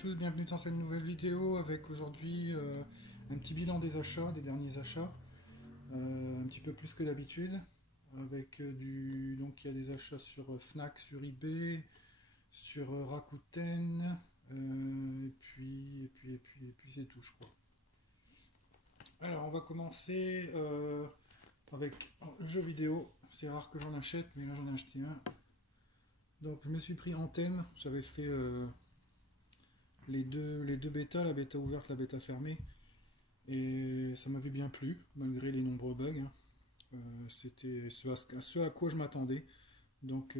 tous, bienvenue dans cette nouvelle vidéo avec aujourd'hui un petit bilan des achats, des derniers achats, un petit peu plus que d'habitude, avec donc il y a des achats sur Fnac, sur eBay, sur Rakuten, et puis c'est tout je crois. Alors on va commencer avec le jeu vidéo, c'est rare que j'en achète, mais là j'en ai acheté un. Donc je me suis pris Anthem, j'avais fait les deux bêtas, la bêta ouverte, la bêta fermée, et ça m'avait bien plu, malgré les nombreux bugs. C'était ce à quoi je m'attendais, donc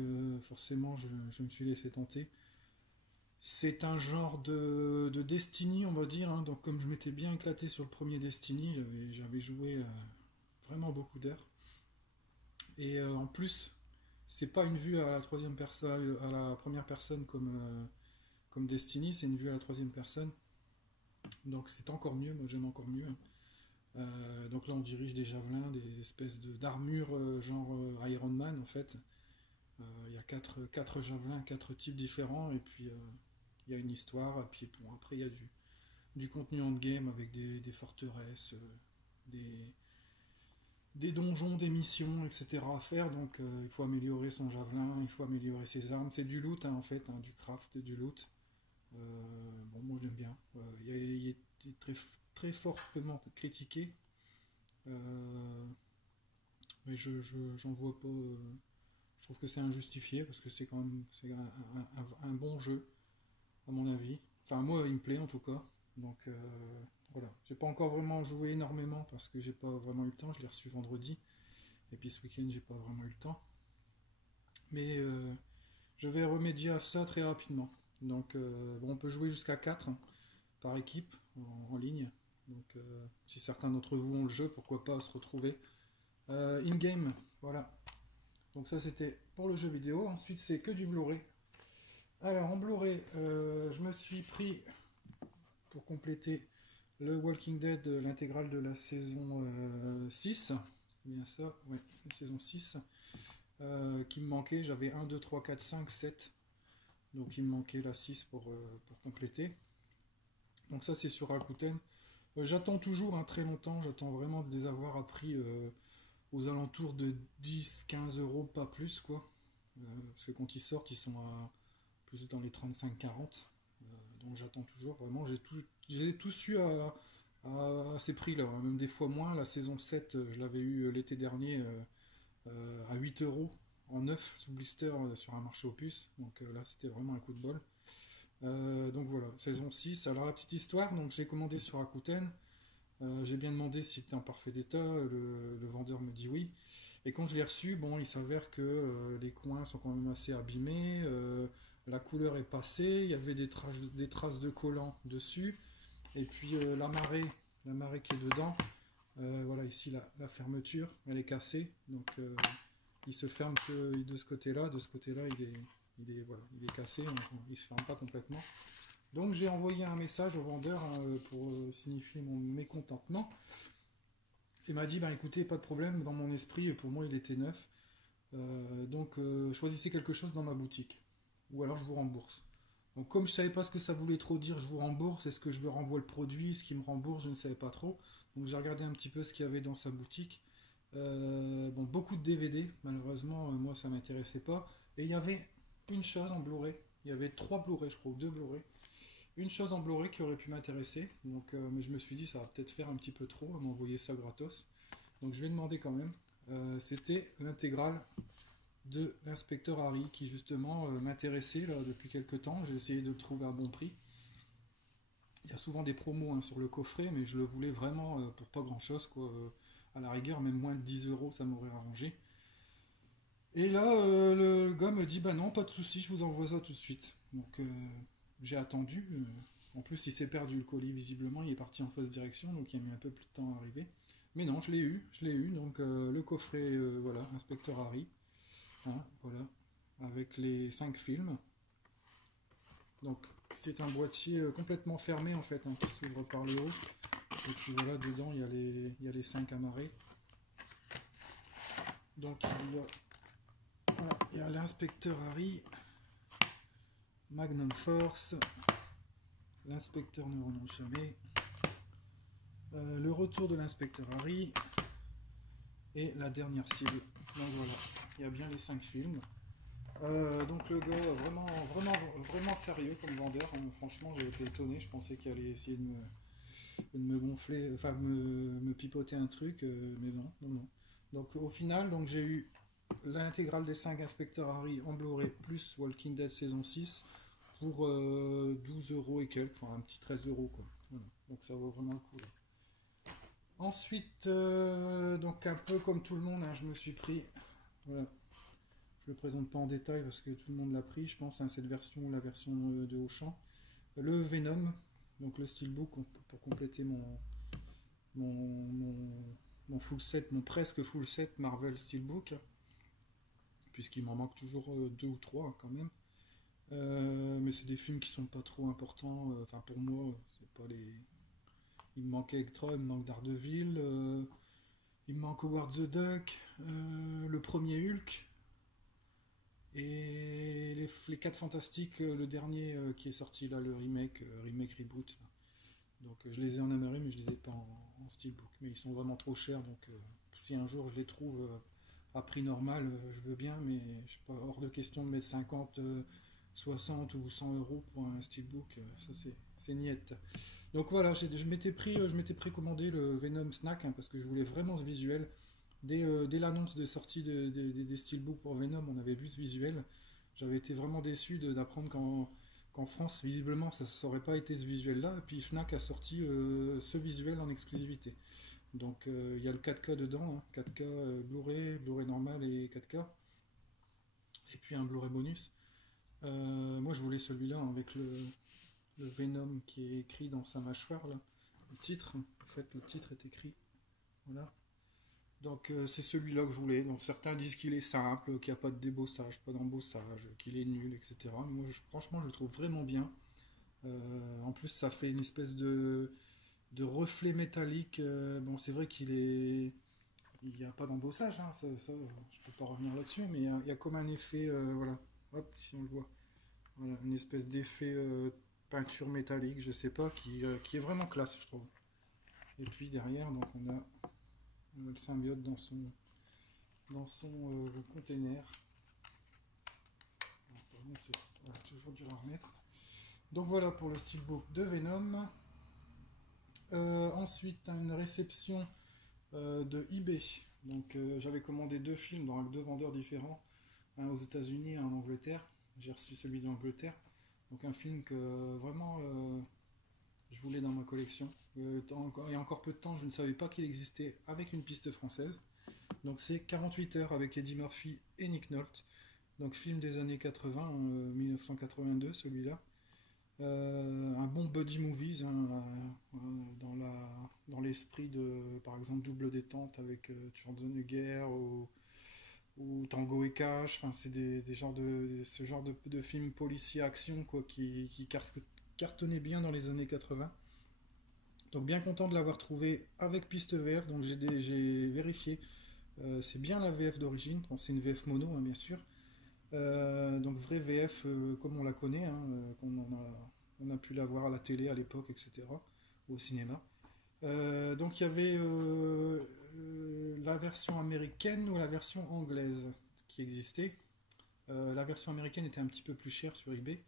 forcément je me suis laissé tenter. C'est un genre de Destiny, on va dire, hein. Donc comme je m'étais bien éclaté sur le premier Destiny, j'avais joué vraiment beaucoup d'heures. Et en plus, c'est pas une vue à la troisième personne, à la première personne comme Destiny, c'est une vue à la troisième personne. Donc c'est encore mieux, moi j'aime encore mieux. Donc là on dirige des javelins, des espèces d'armures genre Iron Man en fait. Il y a quatre javelins, quatre types différents, et puis il y a une histoire, et puis bon, après il y a du contenu endgame avec des forteresses, des donjons, des missions, etc. à faire, donc il faut améliorer son javelin, il faut améliorer ses armes, c'est du loot hein, en fait, hein, du craft, du loot. Bon, moi j'aime bien. Il est très, très fortement critiqué, mais j'en vois pas. Je trouve que c'est injustifié parce que c'est quand même un bon jeu, à mon avis. Enfin, moi il me plaît en tout cas. Donc voilà. J'ai pas encore vraiment joué énormément parce que j'ai pas vraiment eu le temps. Je l'ai reçu vendredi. Et puis ce week-end, j'ai pas vraiment eu le temps. Mais je vais remédier à ça très rapidement. Donc bon, on peut jouer jusqu'à 4 par équipe en ligne. Donc si certains d'entre vous ont le jeu, pourquoi pas se retrouver in-game. Voilà. Donc ça c'était pour le jeu vidéo. Ensuite c'est que du Blu-ray. Alors en Blu-ray, je me suis pris pour compléter le Walking Dead, l'intégrale de la saison 6. C'est bien ça, ouais, la saison 6. Qui me manquait, j'avais 1, 2, 3, 4, 5, 7. Donc il me manquait la 6 pour compléter. Donc ça c'est sur Rakuten. J'attends toujours très longtemps, j'attends vraiment de les avoir à prix aux alentours de 10-15 euros, pas plus quoi. Parce que quand ils sortent, ils sont à plus dans les 35-40. Donc j'attends toujours, vraiment, j'ai tous eu à ces prix-là, hein. Même des fois moins. La saison 7, je l'avais eu l'été dernier à 8 euros en neuf sous blister sur un marché aux puces. Donc là, c'était vraiment un coup de bol. Donc voilà, saison 6. Alors la petite histoire, donc j'ai commandé sur Rakuten. J'ai bien demandé si c'était en parfait état, le vendeur me dit oui. Et quand je l'ai reçu, bon, il s'avère que les coins sont quand même assez abîmés, la couleur est passée, il y avait des traces de collant dessus, et puis la marée qui est dedans, voilà ici la fermeture, elle est cassée, donc il se ferme que de ce côté-là, voilà, il est cassé, il ne se ferme pas complètement. Donc j'ai envoyé un message au vendeur pour signifier mon mécontentement. Il m'a dit, écoutez, pas de problème, dans mon esprit, pour moi il était neuf. Donc choisissez quelque chose dans ma boutique. Ou alors je vous rembourse. Donc comme je ne savais pas ce que ça voulait trop dire, je vous rembourse, est-ce que je lui renvoie le produit, ce qui me rembourse, je ne savais pas trop. Donc j'ai regardé un petit peu ce qu'il y avait dans sa boutique. Bon, beaucoup de DVD, malheureusement, moi ça ne m'intéressait pas. Et il y avait une chose en Blu-ray. Il y avait 3 Blu-ray, je crois, ou 2 Blu-ray. Une chose en Blu-ray qui aurait pu m'intéresser, donc, mais je me suis dit ça va peut-être faire un petit peu trop à m'envoyer ça gratos. Donc je vais demander quand même. C'était l'intégrale de l'inspecteur Harry qui justement m'intéressait là, depuis quelques temps. J'ai essayé de le trouver à bon prix. Il y a souvent des promos sur le coffret, mais je le voulais vraiment pour pas grand chose quoi. À la rigueur, même moins de 10 euros, ça m'aurait arrangé. Et là, le gars me dit non, pas de souci, je vous envoie ça tout de suite. Donc j'ai attendu. En plus, il s'est perdu le colis visiblement, il est parti en fausse direction, donc il a mis un peu plus de temps à arriver. Mais non, je l'ai eu. Donc le coffret, voilà, Inspecteur Harry, hein, voilà, avec les 5 films. Donc c'est un boîtier complètement fermé en fait, qui s'ouvre par le haut. Et puis voilà, dedans il y a les 5 amarrés. Donc il y a l'inspecteur Harry, Magnum Force, l'inspecteur ne renonce jamais, le retour de l'inspecteur Harry, et la dernière cible. Donc voilà, il y a bien les 5 films. Donc le gars vraiment sérieux comme vendeur, hein. Franchement j'ai été étonné, je pensais qu'il allait essayer de me gonfler, enfin me pipoter un truc, mais non. Donc au final, donc j'ai eu l'intégrale des 5 inspecteurs Harry en Blu-ray plus Walking Dead saison 6 pour 12 € et quelques, enfin un petit 13 € quoi. Voilà. Donc ça vaut vraiment le coup là. Ensuite, donc un peu comme tout le monde, hein, je me suis pris, voilà, je ne le présente pas en détail parce que tout le monde l'a pris, je pense, hein, cette version ou la version de Auchan, le Venom, donc le steelbook pour compléter mon full set, mon presque full set Marvel steelbook, puisqu'il m'en manque toujours 2 ou 3 hein, quand même. Mais c'est des films qui sont pas trop importants, enfin pour moi, c'est pas les... Il me manque Electra, il me manque Daredevil, il me manque Howard the Duck, le premier Hulk, et les 4 Fantastiques, le dernier qui est sorti là, le remake reboot. Là. Donc je les ai en Amérique, mais je les ai pas en steelbook. Mais ils sont vraiment trop chers, donc si un jour je les trouve à prix normal, je veux bien, mais je suis pas hors de question de mettre 50, 60 ou 100 € pour un steelbook, ça c'est niette. Donc voilà, je m'étais précommandé le Venom Snack hein, parce que je voulais vraiment ce visuel. Dès l'annonce de sortie des steelbooks pour Venom, on avait vu ce visuel. J'avais été vraiment déçu d'apprendre qu'en France, visiblement, ça n'aurait pas été ce visuel-là. Et puis Fnac a sorti ce visuel en exclusivité. Donc il y a le 4K dedans, hein, 4K Blu-ray normal et 4K. Et puis un Blu-ray bonus. Moi je voulais celui-là hein, avec le Venom qui est écrit dans sa mâchoire là. Le titre, en fait le titre est écrit. Voilà. Donc c'est celui-là que je voulais. Donc certains disent qu'il est simple, qu'il n'y a pas de débossage, pas d'embossage, qu'il est nul, etc. Moi franchement je le trouve vraiment bien. En plus ça fait une espèce de reflet métallique. Bon c'est vrai il n'y a pas d'embossage, hein, ça, je ne peux pas revenir là-dessus, mais il y a comme un effet, voilà, hop, si on le voit, voilà, une espèce d'effet peinture métallique, je sais pas, qui est vraiment classe, je trouve. Et puis derrière, donc on a le symbiote dans son container. C'est voilà, toujours dur à remettre. Donc voilà pour le steelbook de Venom. Ensuite, une réception de eBay. Donc j'avais commandé 2 films dans 2 vendeurs différents, un aux États-Unis et un en Angleterre. J'ai reçu celui d'Angleterre. Donc un film que vraiment je voulais dans ma collection. Il y a encore peu de temps, je ne savais pas qu'il existait avec une piste française. Donc c'est 48 heures avec Eddie Murphy et Nick Nolte. Donc film des années 80, 1982 celui-là. Un bon buddy movies hein, dans l'esprit de par exemple Double Détente avec Schwarzenegger ou Tango et Cash. Enfin c'est ce genre de films policiers action quoi qui cartonnait bien dans les années 80. Donc bien content de l'avoir trouvé avec piste VF. Donc j'ai vérifié. C'est bien la VF d'origine. Bon, c'est une VF mono hein, bien sûr. Donc vraie VF comme on la connaît, hein, on a pu la voir à la télé à l'époque, etc. Ou au cinéma. Donc il y avait la version américaine ou la version anglaise qui existait. La version américaine était un petit peu plus chère sur eBay.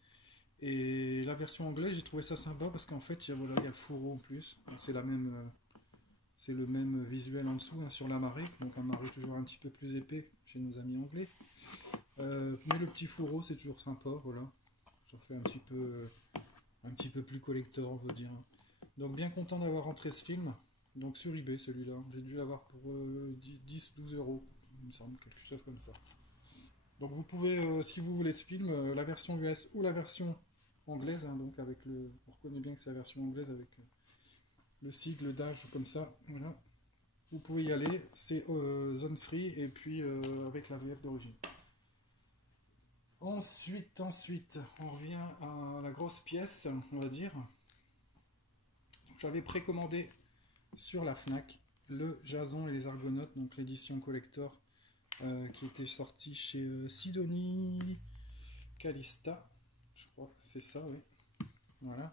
Et la version anglaise, j'ai trouvé ça sympa parce qu'en fait, il y a le fourreau en plus. C'est le même visuel en dessous hein, sur la marée. Donc un marée toujours un petit peu plus épais chez nos amis anglais. Mais le petit fourreau c'est toujours sympa, voilà. J'en fais un petit peu plus collector, on va dire. Donc bien content d'avoir rentré ce film. Donc sur eBay celui-là, j'ai dû l'avoir pour 10-12 €, il me semble, quelque chose comme ça. Donc vous pouvez, si vous voulez ce film, la version US ou la version anglaise, hein, donc on reconnaît bien que c'est la version anglaise avec le sigle d'âge comme ça, voilà. Vous pouvez y aller, c'est zone free et puis avec la VF d'origine. Ensuite, on revient à la grosse pièce, on va dire. J'avais précommandé sur la Fnac le Jason et les Argonautes, donc l'édition collector qui était sortie chez Sidonie Calista, je crois, c'est ça, oui. Voilà.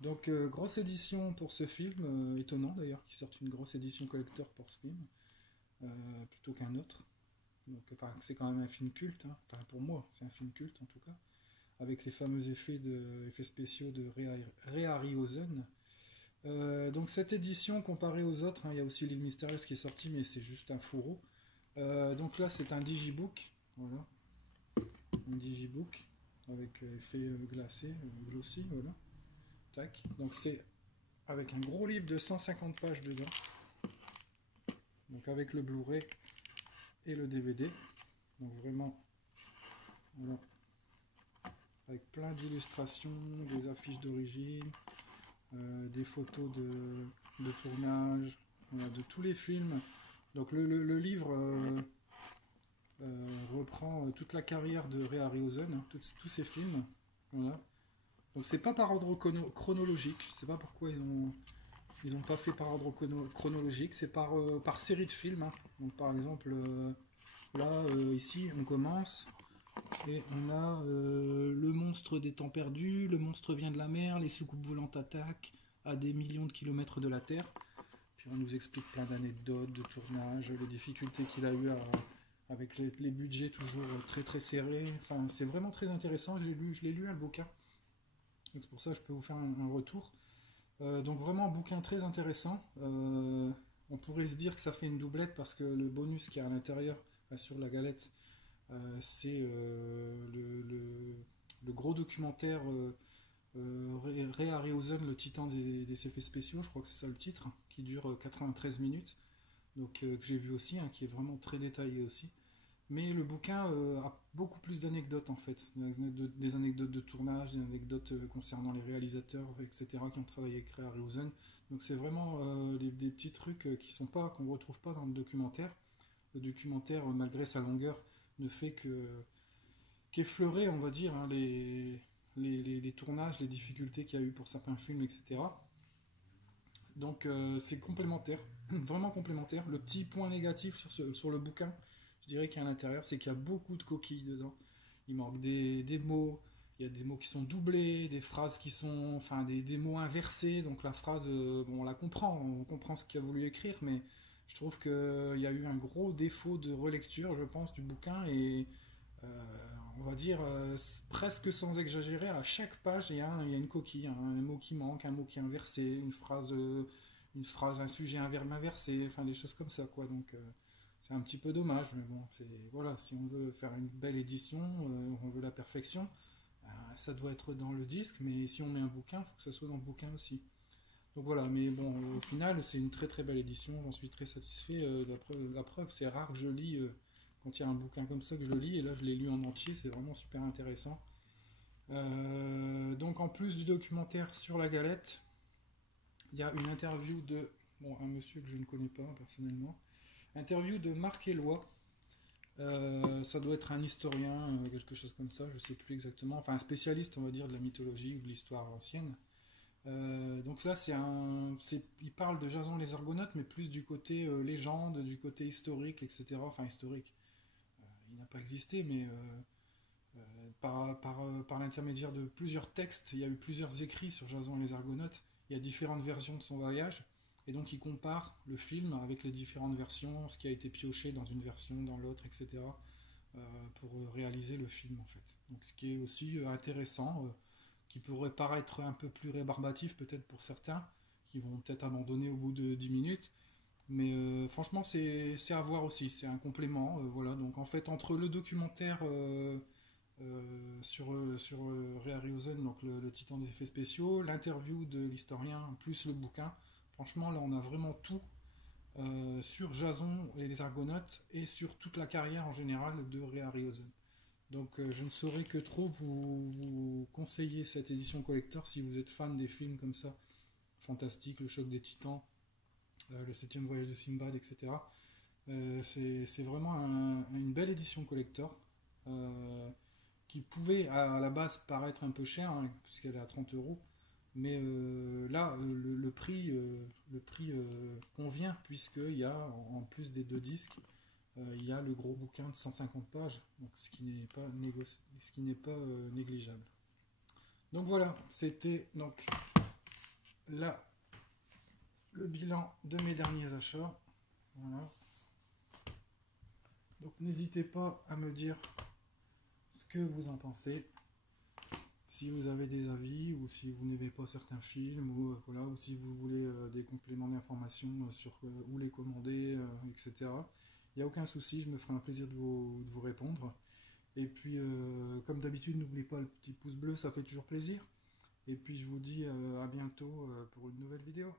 Donc, grosse édition pour ce film, étonnant d'ailleurs qu'ils sortent une grosse édition collector pour ce film, plutôt qu'un autre. Donc, enfin, c'est quand même un film culte, hein. Enfin pour moi, c'est un film culte en tout cas, avec les fameux effets spéciaux de Ray Harryhausen. Donc cette édition, comparée aux autres, hein, il y a aussi l'île mystérieuse qui est sortie, mais c'est juste un fourreau. Donc là, c'est un digibook, voilà, un digibook avec effet glacé, glossy, voilà. Tac. Donc c'est avec un gros livre de 150 pages dedans. Donc avec le Blu-ray et le DVD. Donc vraiment, voilà, avec plein d'illustrations, des affiches d'origine, des photos de tournage, voilà, de tous les films. Donc le livre reprend toute la carrière de Ray Harryhausen, hein, tous ses films. Voilà. Donc c'est pas par ordre chronologique, je sais pas pourquoi ils ont pas fait par ordre chronologique, c'est par série de films, hein. Donc par exemple, là, ici, on commence, et on a le monstre des temps perdus, le monstre vient de la mer, les soucoupes volantes attaquent à des millions de kilomètres de la Terre. Puis on nous explique plein d'anecdotes, de tournage, les difficultés qu'il a eu avec les budgets toujours très très serrés. Enfin, c'est vraiment très intéressant, je l'ai lu le bouquin. Donc c'est pour ça que je peux vous faire un retour. Donc vraiment un bouquin très intéressant. On pourrait se dire que ça fait une doublette parce que le bonus qu'il y a à l'intérieur, sur la galette, c'est le gros documentaire Ray Harryhausen, le titan des effets spéciaux, je crois que c'est ça le titre, qui dure 93 minutes, donc que j'ai vu aussi, hein, qui est vraiment très détaillé aussi. Mais le bouquin a beaucoup plus d'anecdotes en fait, des anecdotes de tournage, des anecdotes concernant les réalisateurs, etc., qui ont travaillé avec Ray Harryhausen. Donc c'est vraiment des petits trucs qu'on ne retrouve pas dans le documentaire. Le documentaire, malgré sa longueur, ne fait qu'effleurer, on va dire, hein, les tournages, les difficultés qu'il y a eu pour certains films, etc. Donc c'est complémentaire, vraiment complémentaire. Le petit point négatif sur le bouquin, je dirais qu'à l'intérieur, c'est qu'il y a beaucoup de coquilles dedans. Il manque des mots, il y a des mots qui sont doublés, des phrases qui sont, enfin des mots inversés. Donc la phrase, bon, on comprend ce qu'il a voulu écrire, mais je trouve qu'il y a eu un gros défaut de relecture, je pense, du bouquin. Et on va dire, presque sans exagérer, à chaque page, il y a une coquille, hein, un mot qui manque, un mot qui est inversé, une phrase, un sujet inversé, enfin des choses comme ça, quoi. Donc c'est un petit peu dommage, mais bon, voilà, si on veut faire une belle édition, on veut la perfection, ça doit être dans le disque, mais si on met un bouquin, il faut que ça soit dans le bouquin aussi. Donc voilà, mais bon, au final, c'est une très très belle édition, j'en suis très satisfait. La preuve, c'est rare que je lis, quand il y a un bouquin comme ça, que je le lis, et là je l'ai lu en entier, c'est vraiment super intéressant. Donc en plus du documentaire sur la galette, il y a une interview de un monsieur que je ne connais pas personnellement, interview de Marc Eloi. Ça doit être un historien, quelque chose comme ça, je sais plus exactement, enfin un spécialiste, on va dire, de la mythologie ou de l'histoire ancienne. Donc là, il parle de Jason les Argonautes, mais plus du côté légende, du côté historique, etc. Enfin historique, il n'a pas existé, mais par l'intermédiaire de plusieurs textes, il y a eu plusieurs écrits sur Jason et les Argonautes, il y a différentes versions de son voyage, et donc il compare le film avec les différentes versions, ce qui a été pioché dans une version, dans l'autre, etc., pour réaliser le film en fait. Donc ce qui est aussi intéressant, qui pourrait paraître un peu plus rébarbatif peut-être pour certains, qui vont peut-être abandonner au bout de 10 minutes, mais franchement c'est à voir aussi, c'est un complément, voilà. Donc en fait entre le documentaire sur Ray Harryhausen, donc le titan des effets spéciaux, l'interview de l'historien, plus le bouquin. Franchement, là, on a vraiment tout sur Jason et les Argonautes et sur toute la carrière en général de Ray Harryhausen. Donc, je ne saurais que trop vous conseiller cette édition collector si vous êtes fan des films comme ça, fantastiques, le choc des titans, le septième voyage de Sinbad, etc. C'est vraiment une belle édition collector. Qui pouvait à la base paraître un peu cher, hein, puisqu'elle est à 30 euros. Mais là, le prix convient, puisqu'il y a, en plus des deux disques, il y a le gros bouquin de 150 pages, donc ce qui n'est pas négligeable. Donc voilà, c'était donc là le bilan de mes derniers achats. Voilà. Donc n'hésitez pas à me dire ce que vous en pensez. Si vous avez des avis ou si vous n'aimez pas certains films ou, voilà, ou si vous voulez des compléments d'informations sur où les commander, etc. Il n'y a aucun souci, je me ferai un plaisir de vous répondre. Et puis comme d'habitude, n'oubliez pas le petit pouce bleu, ça fait toujours plaisir. Et puis je vous dis à bientôt pour une nouvelle vidéo.